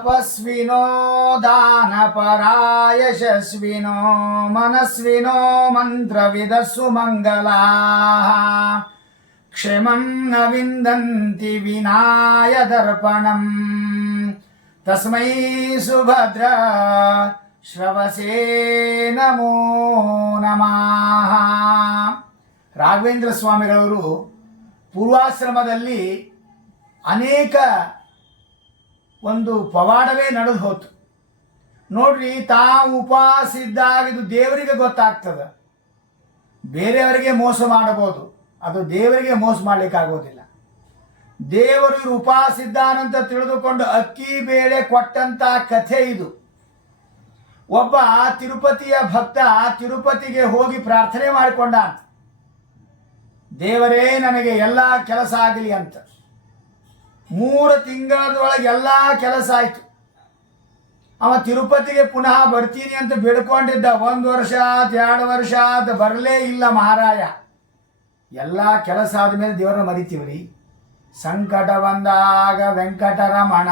ತಪಸ್ವಿನೋ ದಾನಪರಾ ಯಶಸ್ವಿನೋ ಮನಸ್ವಿನೋ ಮಂತ್ರವಿದಸ್ಸು ಮಂಗಲಾಃ ಕ್ಷೇಮಂ ನ ವಿಂದಂತಿ ವಿನಾಯ ದರ್ಪಣಂ ತಸ್ಮೈ ಸುಭದ್ರ ಶ್ರವಸೇ ನಮೋ ನಮಃ. ರಾಘವೇಂದ್ರ ಸ್ವಾಮಿಗಳವರು ಪೂರ್ವಾಶ್ರಮದಲ್ಲಿ ಅನೇಕ ಒಂದು ಪವಾಡವೇ ನಡೆದು ಹೋತು ನೋಡ್ರಿ. ತಾವು ಉಪವಾಸ ಇದ್ದಾಗ ಇದು ದೇವರಿಗೆ ಗೊತ್ತಾಗ್ತದೆ. ಬೇರೆಯವರಿಗೆ ಮೋಸ ಮಾಡಬಹುದು, ಅದು ದೇವರಿಗೆ ಮೋಸ ಮಾಡಲಿಕ್ಕಾಗೋದಿಲ್ಲ. ದೇವರು ಇವರು ಉಪವಾಸ ಇದ್ದಾನಂತ ತಿಳಿದುಕೊಂಡು ಅಕ್ಕಿ ಬೇಳೆ ಕೊಟ್ಟಂತ ಕಥೆ ಇದು. ಒಬ್ಬ ತಿರುಪತಿಯ ಭಕ್ತ ತಿರುಪತಿಗೆ ಹೋಗಿ ಪ್ರಾರ್ಥನೆ ಮಾಡಿಕೊಂಡ ಅಂತ, ದೇವರೇ ನನಗೆ ಎಲ್ಲ ಕೆಲಸ ಆಗಲಿ ಅಂತ. 3 ತಿಂಗಳದೊಳಗೆ ಎಲ್ಲ ಕೆಲಸ ಆಯ್ತು. ಅವ ತಿರುಪತಿಗೆ ಪುನಃ ಬರ್ತೀನಿ ಅಂತ ಬೇಡ್ಕೊಂಡಿದ್ದ. 1 ವರ್ಷ ಆತ, 2 ವರ್ಷ ಆತ, ಬರಲೇ ಇಲ್ಲ ಮಹಾರಾಯ. ಎಲ್ಲ ಕೆಲಸ ಆದಮೇಲೆ ದೇವರನ್ನ ಮರಿತೀವ್ರಿ. ಸಂಕಟ ಬಂದಾಗ ವೆಂಕಟರಮಣ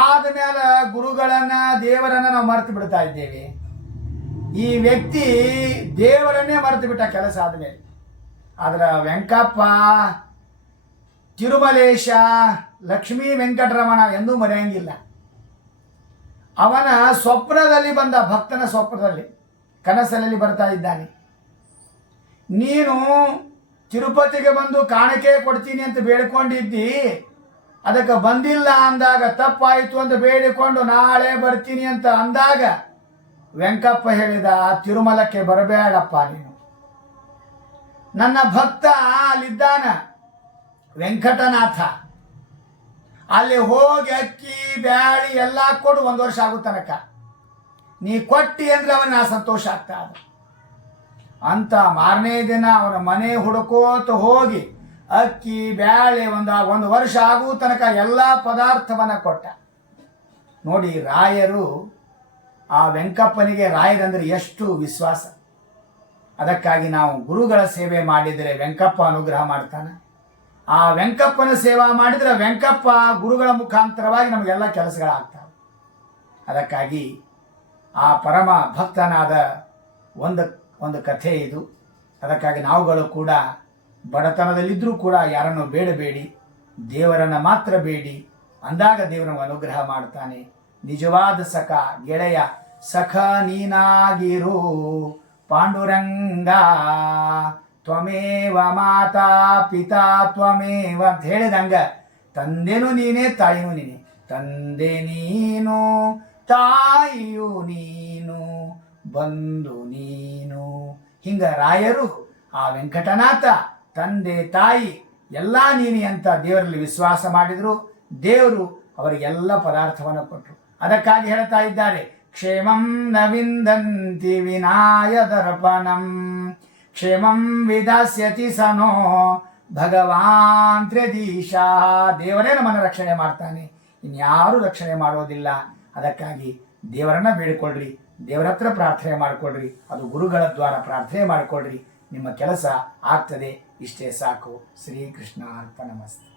ಆದಮೇಲೆ ಗುರುಗಳನ್ನ ದೇವರನ್ನ ನಾವು ಮರೆತು ಬಿಡ್ತಾ ಇದ್ದೇವೆ. ಈ ವ್ಯಕ್ತಿ ದೇವರನ್ನೇ ಮರೆತು ಬಿಟ್ಟ ಕೆಲಸ ಆದಮೇಲೆ. ಆದ್ರೆ ವೆಂಕಪ್ಪ, ತಿರುಮಲೇಶ, ಲಕ್ಷ್ಮೀ ವೆಂಕಟರಮಣ ಎಂದೂ ಮರೆಯಂಗಿಲ್ಲ. ಅವನ ಸ್ವಪ್ನದಲ್ಲಿ ಬಂದ, ಭಕ್ತನ ಸ್ವಪ್ನದಲ್ಲಿ ಕನಸಲ್ಲಿ ಬರ್ತಾ ಇದ್ದಾನೆ. ನೀನು ತಿರುಪತಿಗೆ ಬಂದು ಕಾಣಿಕೆ ಕೊಡ್ತೀನಿ ಅಂತ ಬೇಡಿಕೊಂಡಿದ್ದಿ, ಅದಕ್ಕೆ ಬಂದಿಲ್ಲ ಅಂದಾಗ ತಪ್ಪಾಯಿತು ಅಂತ ಬೇಡಿಕೊಂಡು ನಾಳೆ ಬರ್ತೀನಿ ಅಂತ ಅಂದಾಗ ವೆಂಕಪ್ಪ ಹೇಳಿದ, ತಿರುಮಲಕ್ಕೆ ಬರಬೇಡಪ್ಪ ನೀನು. ನನ್ನ ಭಕ್ತ ಅಲ್ಲಿದ್ದಾನ ವೆಂಕಟನಾಥ, ಅಲ್ಲಿ ಹೋಗಿ ಅಕ್ಕಿ ಬ್ಯಾಳಿ ಎಲ್ಲ ಕೊಡು, 1 ವರ್ಷ ಆಗೋ ತನಕ ನೀ ಕೊಟ್ಟಿ ಅಂದ್ರೆ ಅವನ ಸಂತೋಷ ಆಗ್ತಾ ಅಂತ. ಮಾರನೇ ದಿನ ಅವನ ಮನೆ ಹುಡುಕೋತ ಹೋಗಿ ಅಕ್ಕಿ ಬ್ಯಾಳೆ ಒಂದು ವರ್ಷ ಆಗುವ ತನಕ ಎಲ್ಲ ಪದಾರ್ಥವನ್ನ ಕೊಟ್ಟ. ನೋಡಿ, ರಾಯರು ಆ ವೆಂಕಪ್ಪನಿಗೆ ರಾಯರಂದ್ರೆ ಎಷ್ಟು ವಿಶ್ವಾಸ. ಅದಕ್ಕಾಗಿ ನಾವು ಗುರುಗಳ ಸೇವೆ ಮಾಡಿದರೆ ವೆಂಕಪ್ಪ ಅನುಗ್ರಹ ಮಾಡ್ತಾನೆ. ಆ ವೆಂಕಪ್ಪನ ಸೇವಾ ಮಾಡಿದರೆ ವೆಂಕಪ್ಪ ಗುರುಗಳ ಮುಖಾಂತರವಾಗಿ ನಮಗೆಲ್ಲ ಕೆಲಸಗಳಾಗ್ತವೆ. ಅದಕ್ಕಾಗಿ ಆ ಪರಮ ಭಕ್ತನಾದ ಒಂದು ಕಥೆ ಇದು. ಅದಕ್ಕಾಗಿ ನಾವುಗಳು ಕೂಡ ಬಡತನದಲ್ಲಿದ್ದರೂ ಕೂಡ ಯಾರನ್ನು ಬೇಡಬೇಡಿ, ದೇವರನ್ನು ಮಾತ್ರ ಬೇಡಿ. ಅಂದಾಗ ದೇವರನ್ನು ಅನುಗ್ರಹ ಮಾಡ್ತಾನೆ. ನಿಜವಾದ ಸಖ ಗೆಳೆಯ ಸಖ ನೀನಾಗಿರು ಪಾಂಡುರಂಗ, ತ್ವಮೇವ ಮಾತಾ ಪಿತಾ ತ್ವಮೇವ ಅಂತ ಹೇಳಿದಂಗ ತಂದೆನೂ ನೀನೇ, ತಾಯಿನೂ ನೀನೇ. ತಂದೆ ನೀನು, ತಾಯಿಯು ನೀನು, ಬಂಧು ನೀನು. ಹಿಂಗ ರಾಯರು ಆ ವೆಂಕಟನಾಥ ತಂದೆ ತಾಯಿ ಎಲ್ಲ ನೀನಿ ಅಂತ ದೇವರಲ್ಲಿ ವಿಶ್ವಾಸ ಮಾಡಿದ್ರು. ದೇವರು ಅವರಿಗೆಲ್ಲ ಪದಾರ್ಥವನ್ನು ಕೊಟ್ಟರು. ಅದಕ್ಕಾಗಿ ಹೇಳ್ತಾ ಇದ್ದಾರೆ, ಕ್ಷೇಮಂ ನ ವಿಂದಂತಿ ವಿನಾಯ ದರ್ಪಣಂ ಕ್ಷೇಮಂ ವಿದಾಸ್ಯತಿ ಸನೋ ಭಗವಾನ್ ತ್ರಿದೀಶ. ದೇವರೇ ನಮ್ಮನ್ನು ರಕ್ಷಣೆ ಮಾಡ್ತಾನೆ, ಇನ್ಯಾರು ರಕ್ಷಣೆ ಮಾಡೋದಿಲ್ಲ. ಅದಕ್ಕಾಗಿ ದೇವರನ್ನ ಬೇಡಿಕೊಳ್ಳ್ರಿ, ದೇವರ ಹತ್ರ ಪ್ರಾರ್ಥನೆ ಮಾಡಿಕೊಳ್ಳ್ರಿ, ಅದು ಗುರುಗಳ ದ್ವಾರ ಪ್ರಾರ್ಥನೆ ಮಾಡಿಕೊಳ್ಳ್ರಿ, ನಿಮ್ಮ ಕೆಲಸ ಆಗ್ತದೆ. ಇಷ್ಟೇ ಸಾಕು. ಶ್ರೀಕೃಷ್ಣ ಅರ್ಪಣಮಸ್ತು.